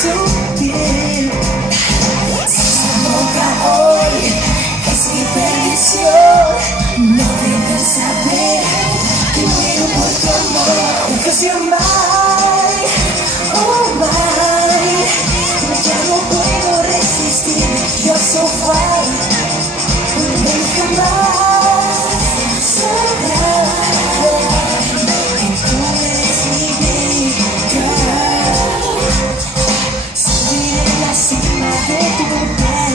su piel. Esa boca hoy es mi perdición. No deben saber que muero por tu amor. Because you're mine, oh mine. Ya no puedo resistir, you're so fine. Ven jamás sabrás que tú eres mi baby girl. Subiré en la cima de tu piel.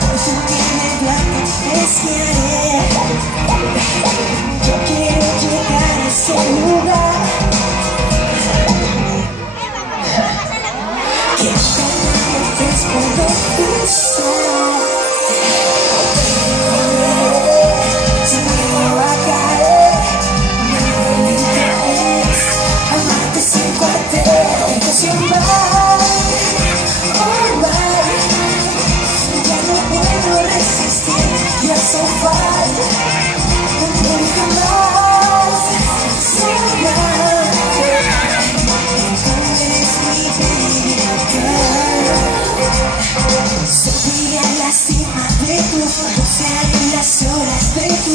Por tu piel blanca esquiaré. Yo quiero llegar a ese lugar. Quiero tomar el fresco de tu sol. Si me va a caer, mi única es amarte sin cuartel. Because you're mine, oh mine. Ya no puedo resistir, you're so fine. Nunca más sabrás que tú eres mi baby girl. Subiré a la cima de tu, gocearé las horas de tu